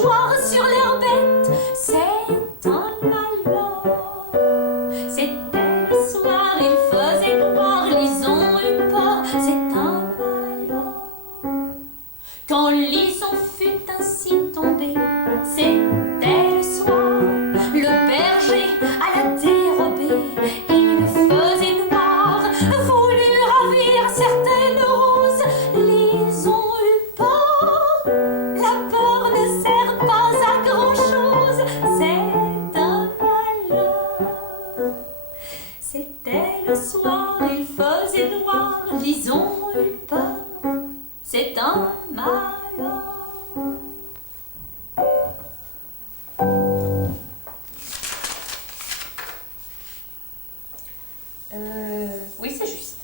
mouchoirs sur leurs bêtes. C'est un malheur. C'était le soir, il faisait noir, Lison eut peur. C'est un malheur. Quand Lison fut ainsi tombée, c'était le soir. Le berger alla dérober, il faisait noir, voulut ravir certaines roses. Lison eut peur, la peur ne sert pas à grand chose. C'est un malheur. C'était le soir, il faisait noir, Lison eut peur. C'est un malheur. Oui, c'est juste.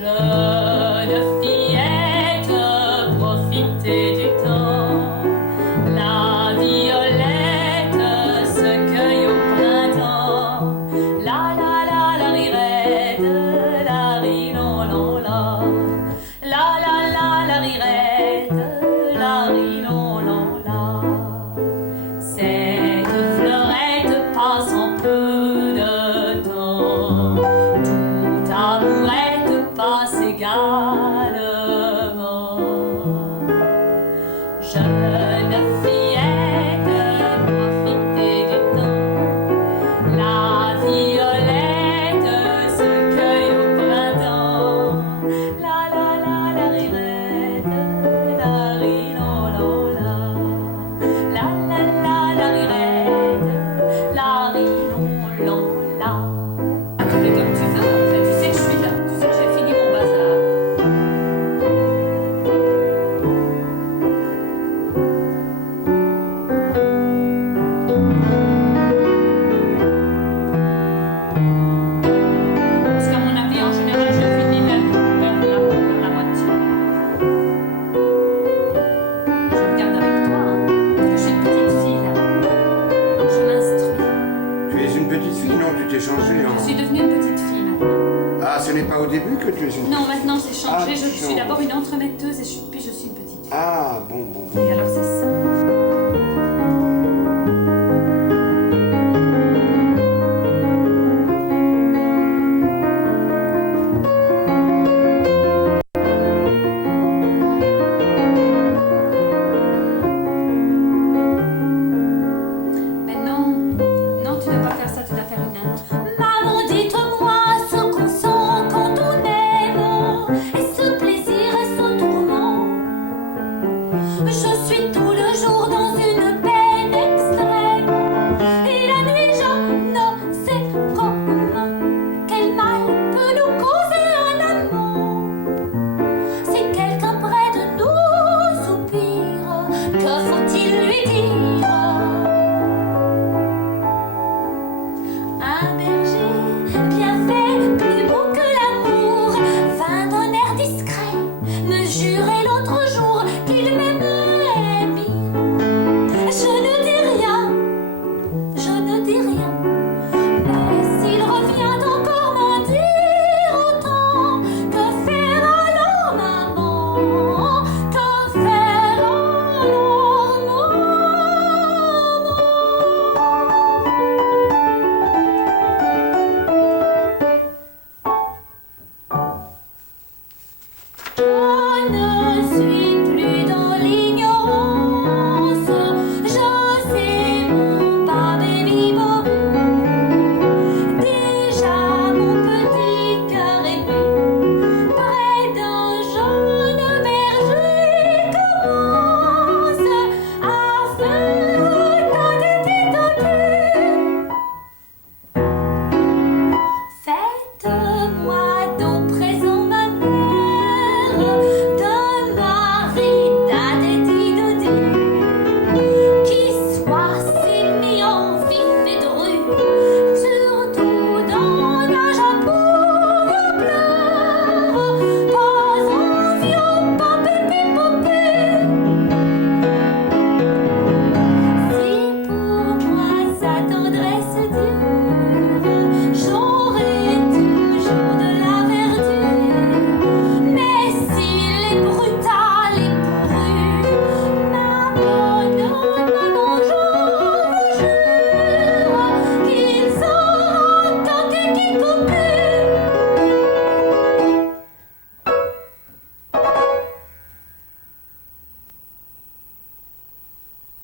Jeune fillette, profitez du temps. La violette se cueille au printemps. La la la la rirette, la ri non non la. La la la la rirette, la ri non non la. Cette fleurette passe en peu de temps. Toute amourette passe également. Jeune fillette, profitez du temps. La violette se cueille au printemps. La la la la rirette, la ri non non la. La la la la rirette, la ri non non la. Tu fais comme tu veux, en fait, tu sais que je suis là, tu sais que j'ai fini mon bazar. Parce qu'à mon avis, en général, je finis vers la moitié. Je regarde avec toi, hein. J'ai une petite fille là. Je m'instruis. Tu es une petite fille, non? Tu t'es changée en... Je suis devenue une petite fille maintenant. Ah, ce n'est pas au début que tu es une... Non, maintenant j'ai changé. Ah, Je suis non. d'abord une entremetteuse puis je suis une petite fille. Ah, bon. Et alors c'est ça. Mais non, tu ne dois pas faire ça, tu dois faire une intro. Maman, dites-moi ce qu'on sent quand on aime, et ce plaisir et ce tourment. Je suis tout le jour dans une peine extrême, et la nuit je ne sais comment. Quel mal peut nous causer un amant? Si quelqu'un près de nous soupire, que faut-il lui dire? Un berger bien fait, plus beau que l'amour, vint d'un air discret me jurer l'autre jour qu'il m'aimait bien. Je ne dis rien, je ne dis rien, mais s'il revient encore m'en dire autant, que faire alors maman? Que faire alors maman?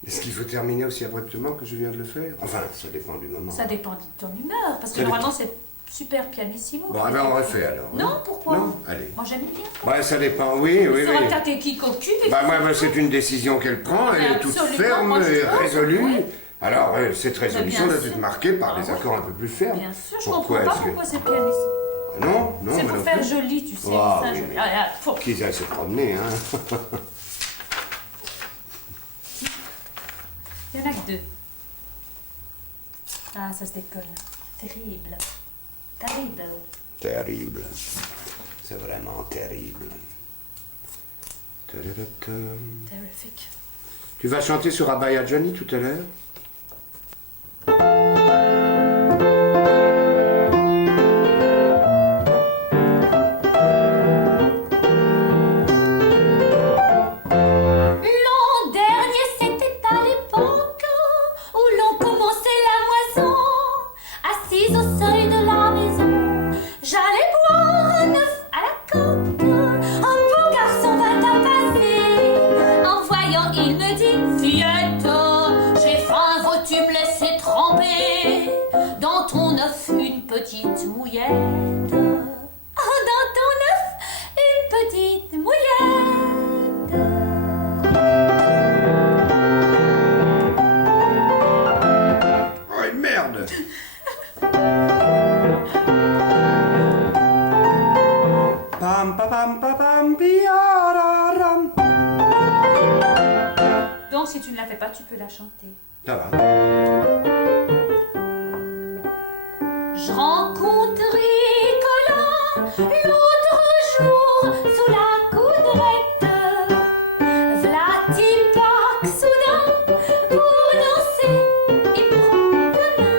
Est-ce qu'il faut terminer aussi abruptement que je viens de le faire? Enfin, ça dépend du moment. Ça dépend de ton humeur, parce que normalement c'est super pianissimo. Bon, ben on refait alors. Non, pourquoi? Non, allez. Moi j'aime bien. Ouais, ça dépend, oui, oui, Tu sauras oui. tâter qui qu'occupe. Bah moi, c'est une décision qu'elle prend, elle est toute Absolument, ferme moi, je et pense, résolue. oui. Alors, cette résolution bien doit être sûr. marquée par Ah des oui. accords un peu plus fermes. Bien sûr, je Pourquoi comprends pas est-ce que- pourquoi c'est pianissimo. Ah non, non, C'est moi pour non faire plus. joli, tu sais. Ah, ça, oui, joli. oui. Ah, faut. Qu'ils aillent se promener, hein. Il y en a que deux. Ah, ça se décolle. Terrible. Terrible. Terrible. C'est vraiment terrible. Tadadadam. Terrifique. Tu vas chanter sur Abaya Johnny tout à l'heure? L'an dernier, c'était à l'époque où l'on commençait la moisson. Assise au seuil de la maison, j'allais boire un œuf à la coque. Un beau garçon vint à passer. En voyant, il me dit: Fillette, j'ai faim, veux-tu me laisser tremper dans ton œuf une petite mouillette? Oh, dans ton œuf, une petite mouillette. Oh, une merde! Pam pam pam pam pam piararam. Donc, si tu ne la fais pas, tu peux la chanter. Ça va. Je rencontrai Colin l'autre jour sous la coudrette. V'là-t-il pas que soudain, pour danser, il prend la main.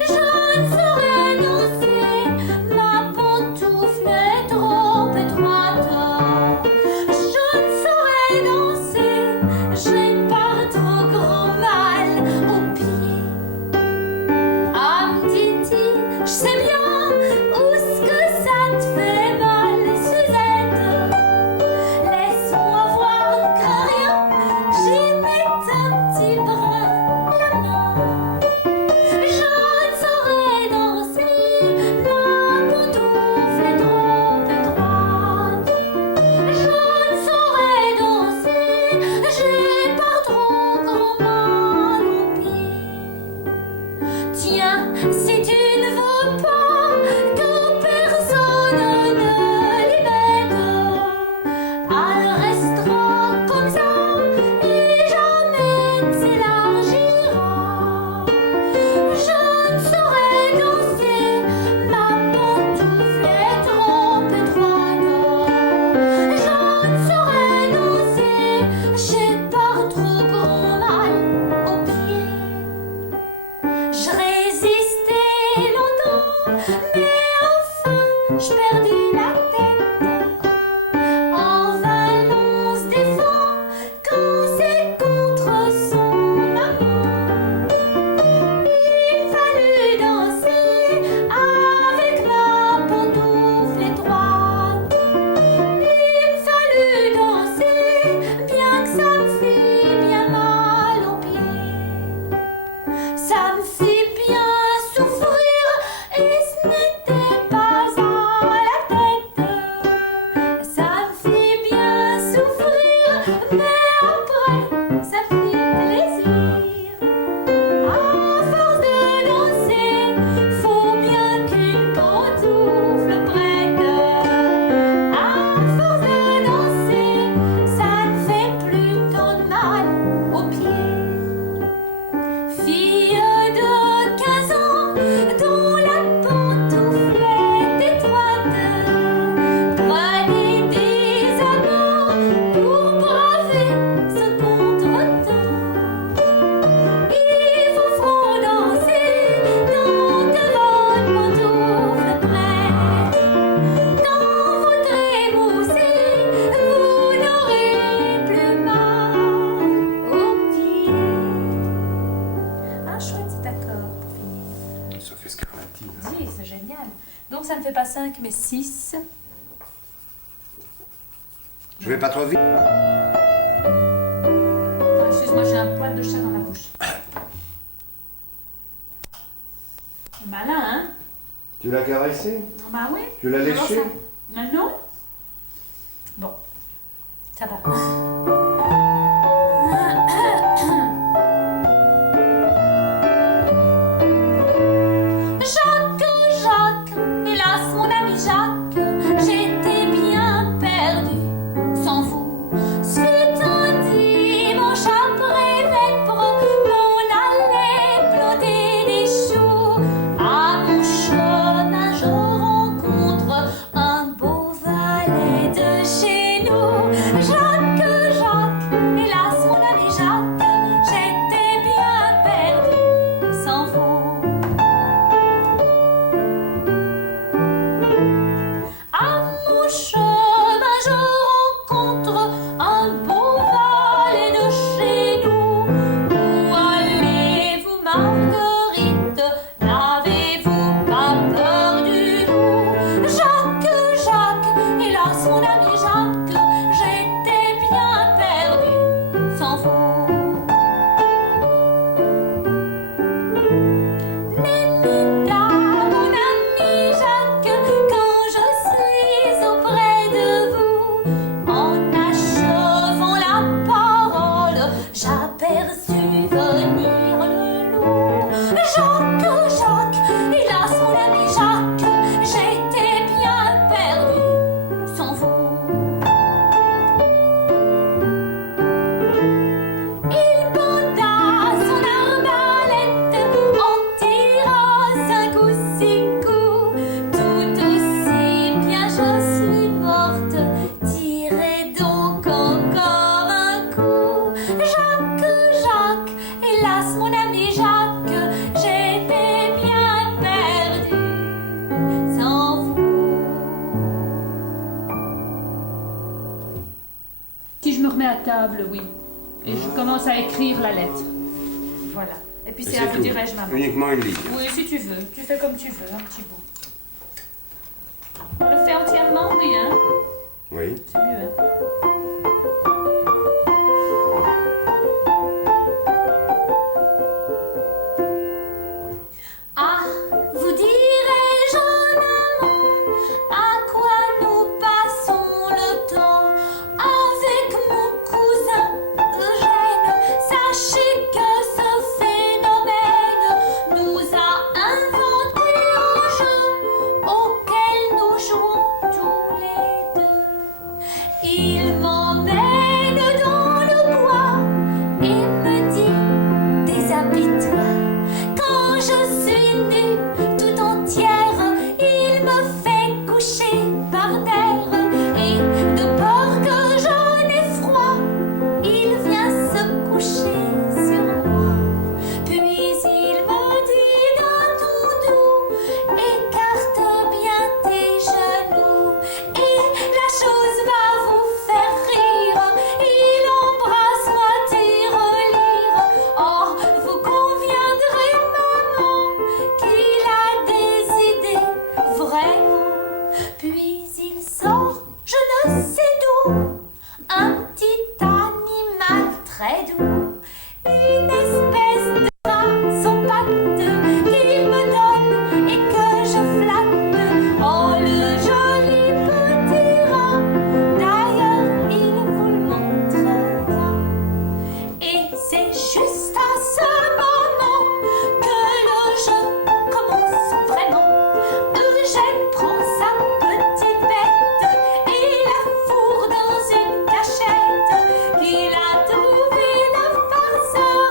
Je ne saurais danser, ma pantoufle est trop étroite. Je ne saurais danser, j'ai pas trop grand mal aux pieds. Ah, me dit-il, je sais bien où est-ce que ça te fait mal, Suzette. Laisse-moi voir que rien, que j'y mette un petit brin la main. Je ne saurais danser, ma pantoufle est trop étroite. Je ne saurais danser, j'ai pas trop grand mal aux pieds. Tiens, si tu ne veux pas que personne ne l'y mette, elle restera comme ça et jamais ne s'élargira. Je ne saurais danser, ma pantoufle est trop étroite. Je ne saurais danser, j'ai pas trop grand mal aux pieds. Je résistais longtemps, mais enfin je perdis la tête. En vain l'on se défend quand c'est contre son amant. Il fallut danser avec ma pantoufle étroite. Il fallut danser, bien que ça me fit bien mal aux pieds. Ça me fit bien souffrir et ce n'était pas à la tête. Ça me fit bien souffrir, mais après ça me fit plaisir. À force de danser, faut bien qu'une pantoufle prête. À force de danser, ça ne fait plus tant de mal aux pieds. Fille de 15 ans, dont la pantoufle est étroite, prenez des amants pour braver ce contretemps. Il vous feront danser tant que votre pantoufle prête. Dans votre émoussé, vous n'aurez plus mal aux pieds. Un chouette cet accord pour finir. Sophie Scarlatti. Oui, c'est génial. Donc ça ne fait pas 5 mais 6. Je vais pas trop vite. C'est Tu l'as caressé? Bah oui. Tu l'as Alors léché? ça- Mais non. Bon, ça va. Jacques, Jacques, hélas mon ami Jacques, j'étais bien perdu sans vous. Ce fut un dimanche après vêpres, l'on allait planter des choux. À mon chemin je rencontre un beau valet de chez nous. Jacques, Jacques, hélas mon ami Jacques, j'étais bien perdu sans vous. À mon chemin je rencontre un beau valet de chez nous. Où allez-vous, Marguerite? N'avez-vous pas peur du loup? Jacques, Jacques, hélas mon ami Jacques, j'étais bien perdu sans vous. Nenita, mon ami Jacques, quand je suis auprès de vous, en achevant la parole, j'aperçus venir le loup. Jacques, Jacques, hélas mon ami Jacques, j'étais bien perdu sans vous. Il banda son arbalète, en tira 5 ou 6 coups. Tout aussi bien je suis morte, tirez donc encore un coup. Jacques, Jacques, hélas mon ami Jacques, j'étais bien perdu sans vous. Si je me remets à table, oui. Et je commence à écrire la lettre. Voilà. Et puis Et c'est à vous, tout. dirais-je, maman. Uniquement une ligne. Oui, si tu veux. Tu fais comme tu veux, un petit bout. On le fait entièrement, oui, hein? Oui. C'est mieux, hein? Ah, vous dirais-je en amont à quoi nous passons le temps avec mon cousin Eugène. Sachez que ce phénomène nous a inventé un jeu auquel nous jouons tous les deux. Il m'emmène dans le bois et me dit: déshabille-toi. Quand je suis nue tout entière, il me fait coucher par terre. Et de peur que je n'ai froid, il vient se coucher sur moi. Puis il me dit d'un ton doux: écarte bien tes genoux. Et la chose va vous faire rire. Il embrasse ma tirelire. Oh, vous conviendrez, maman, qu'il a des idées vraiment. Puis il sort, je ne sais d'où, un petit animal très doux, une espèce de rat sans pattes qu'il me donne et que je flatte. Oh, le joli petit rat, d'ailleurs il vous le montrera. Et c'est juste à ce moment que le jeu commence vraiment. Eugène prend sa petite bête et la fourre dans une cachette. Il a trouvé le farceur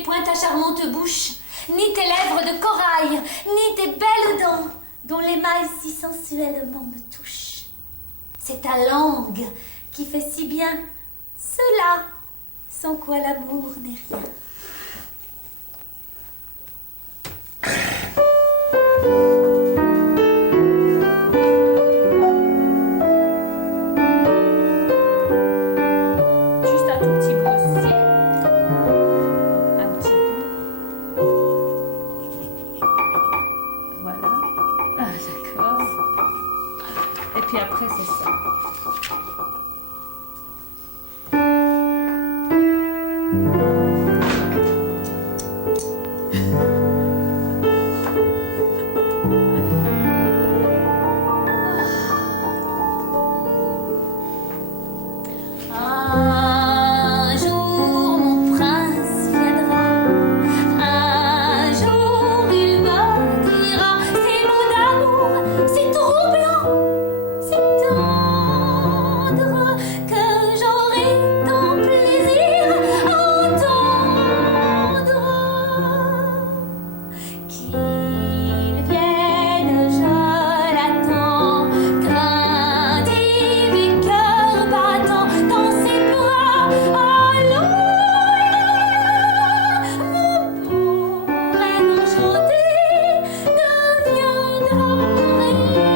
tes points ta charmante bouche, ni tes lèvres de corail, ni tes belles dents, dont l'émail si sensuellement me touche. C'est ta langue qui fait si bien cela, sans quoi l'amour n'est rien. Juste un tout petit bout aussi. Un petit bout. Voilà. Ah, d'accord. Et puis après, c'est ça. Un jour mon prince viendra, un jour il me dira ces mots d'amour, si troublants, si tendres, que j'aurai tant plaisir à entendre. Qu'il vienne, je l'attends, craintif et cœur battant dans ses bras. Alors, mon beau rêve enchanté deviendra réalité.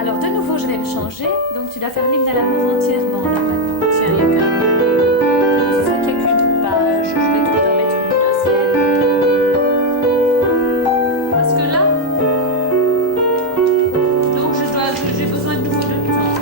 Alors, de nouveau, je vais me changer. Donc, tu dois faire l'hymne à l'amour entièrement, là, maintenant. Tiens, il y a qu'un... Ce serait qu'il y a qu'une page. Je vais tout en mettre une deuxième. Parce que là... Donc, j'ai besoin de nouveau de temps.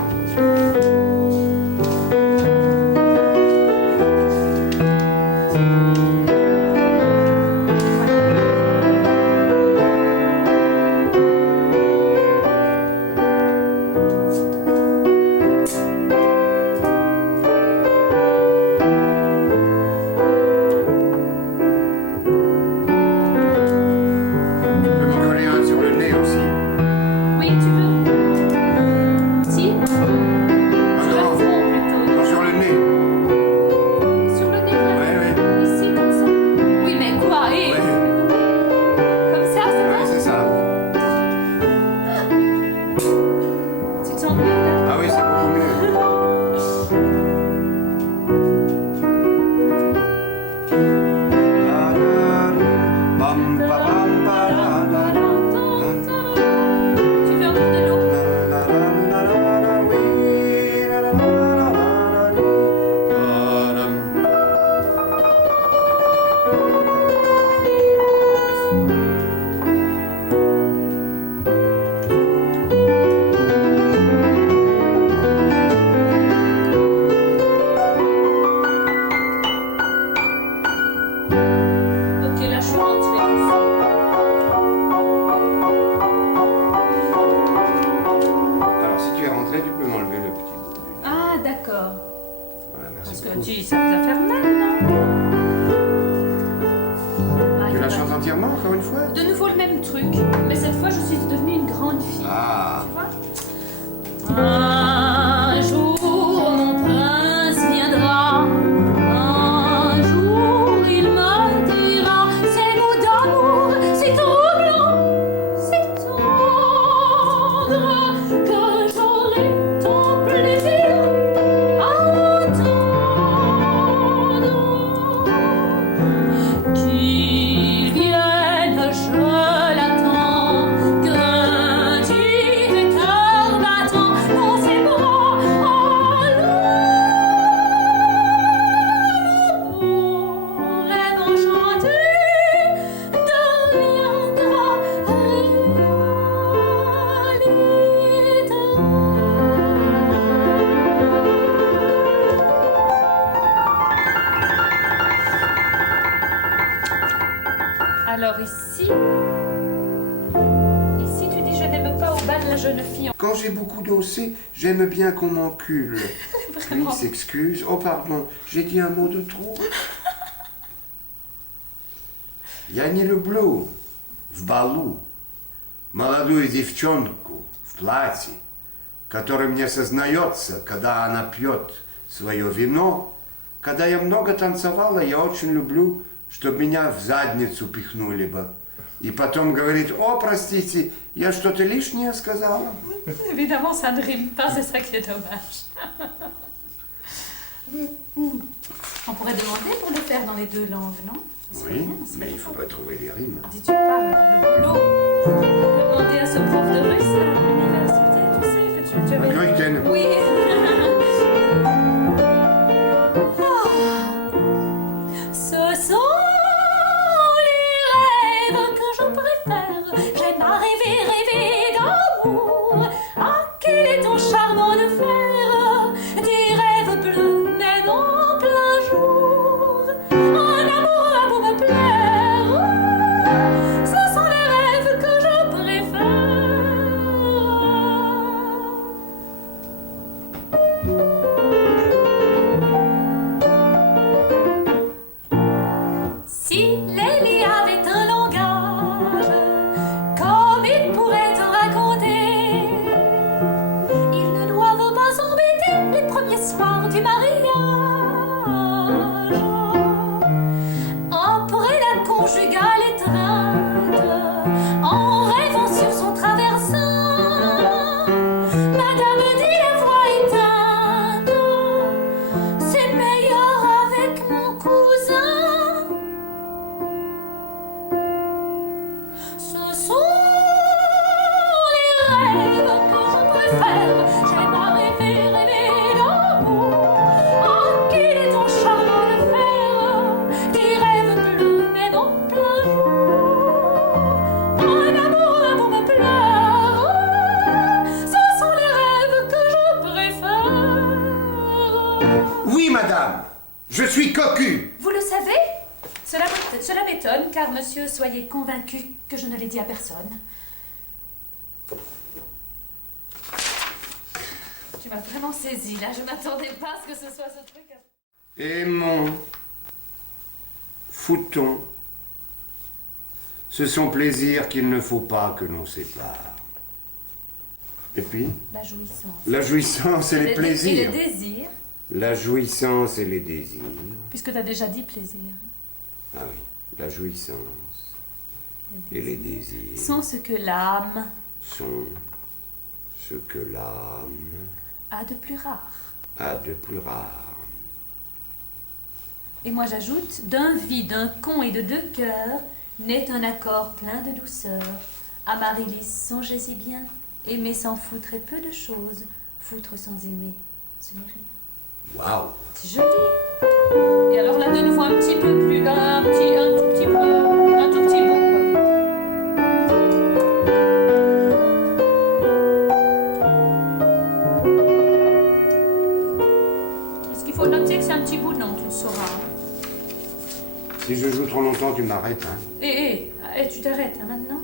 Tu peux m'en coller un sur le nez aussi. Oui, tu veux? Si? Ah Sur le non, front, plutôt. non, sur le nez. Sur le nez, vraiment? Ouais, ouais. Ici, comme ça? Oui, mais quoi? Ouais, Comme ça, c'est ouais, bon? c'est ça. Tu te sens mieux, là? Ah oui, c'est beaucoup mieux. Bam, ba, bam, ba, da, da, da. Tu veux encore de l'eau? La, la, la, la, la, oui, la, la, la, la, la, la, la, Ok, là, je suis rentrée. Alors, si tu es rentré, tu peux m'enlever le petit bout. Ah, d'accord. Voilà, Parce merci que beaucoup. ça vous a fait mal, non? Ah, Tu il la va- chantes entièrement, encore une fois? De nouveau le même truc, mais cette fois, je suis devenue une grande fille. Ah, Tu vois? Un jour, mon prince viendra. Un jour, il me dira ces mots d'amour, si troublants, si tendres, que j'aurai tant plaisir à entendre. Qu'il vienne, je l'attends, craintif et cœur battant dans ses bras. Alors, mon rêve enchanté deviendra réalité. Alors ici, tu dis je n'aime pas au bal la jeune fille. quand j'ai beaucoup dansé, j'aime bien qu'on m'encule. Puis il s'excuse. Oh pardon, j'ai dit un mot de trop. Yanni le Bleu, Vbalou, молодую девчонку в платье, которая мне сознается, когда она пьет свое вино. Когда я много танцевала, я очень люблю, чтобы меня в задницу пихнули бы. И потом говорит: «О, простите, я что-то лишнее сказала». Évidemment, ça ne rime pas, c'est ça qui est dommage. On pourrait demander pour le faire dans les deux langues, non? Ça serait Oui, bien, ça serait mais il bien. faudrait trouver les rimes. Dis-tu pas, le boulot? Demander à ce prof de russe à l'université, tu sais, que tu avais... Gruyten. Oui. Ce sont les rêves que je préfère. J'aime à rêver, rêver d'amour. Ah, quel est ton charmant de fer. Des rêves bleus, même en plein jour. Un amour à vous me plaire. Ce sont les rêves que je préfère. Si Lélie avait un langage, comme il pourrait te raconter, ils ne doivent pas s'embêter les premiers soirs du mariage. Après la conjugale étreinte, en rêvant sur son traversin, Madame dit la voix éteinte, c'est meilleur avec mon cousin. Ce sont les rêves que je préfère. J'aime à rêver, rêver d'amour. Ah, qu'il est ton charmant de fer. Des rêves bleus, mais en plein jour. Un amour à vous me plaire. Ce sont les rêves que je préfère. Oui, madame, je suis cocu. Vous le savez? Cela m'étonne, car monsieur, soyez convaincu que je ne l'ai dit à personne. Tu m'as vraiment saisi, là. Je m'attendais pas à ce que ce soit ce truc. Aimons, foutons, ce sont plaisirs qu'il ne faut pas que l'on sépare. Et puis, La jouissance. la jouissance et les Et plaisirs. les désirs, La jouissance et les désirs. puisque tu as déjà dit plaisir, Ah oui, la jouissance et les désirs sont ce que l'âme sont ce que l'âme a de plus rare. a de plus rare. Et moi j'ajoute, d'un vide, d'un con et de deux cœurs, naît un accord plein de douceur. Amaryllis, songez-y bien, aimer sans foutre est peu de choses, foutre sans aimer, ce n'est rien. Waouh! C'est joli. Et alors là, de nouveau un petit peu plus, un tout petit peu, un tout petit bout, quoi. Est-ce qu'il faut noter que c'est un petit bout? Non, tu le sauras. Si je joue trop longtemps, tu m'arrêtes, hein? Tu t'arrêtes hein, maintenant?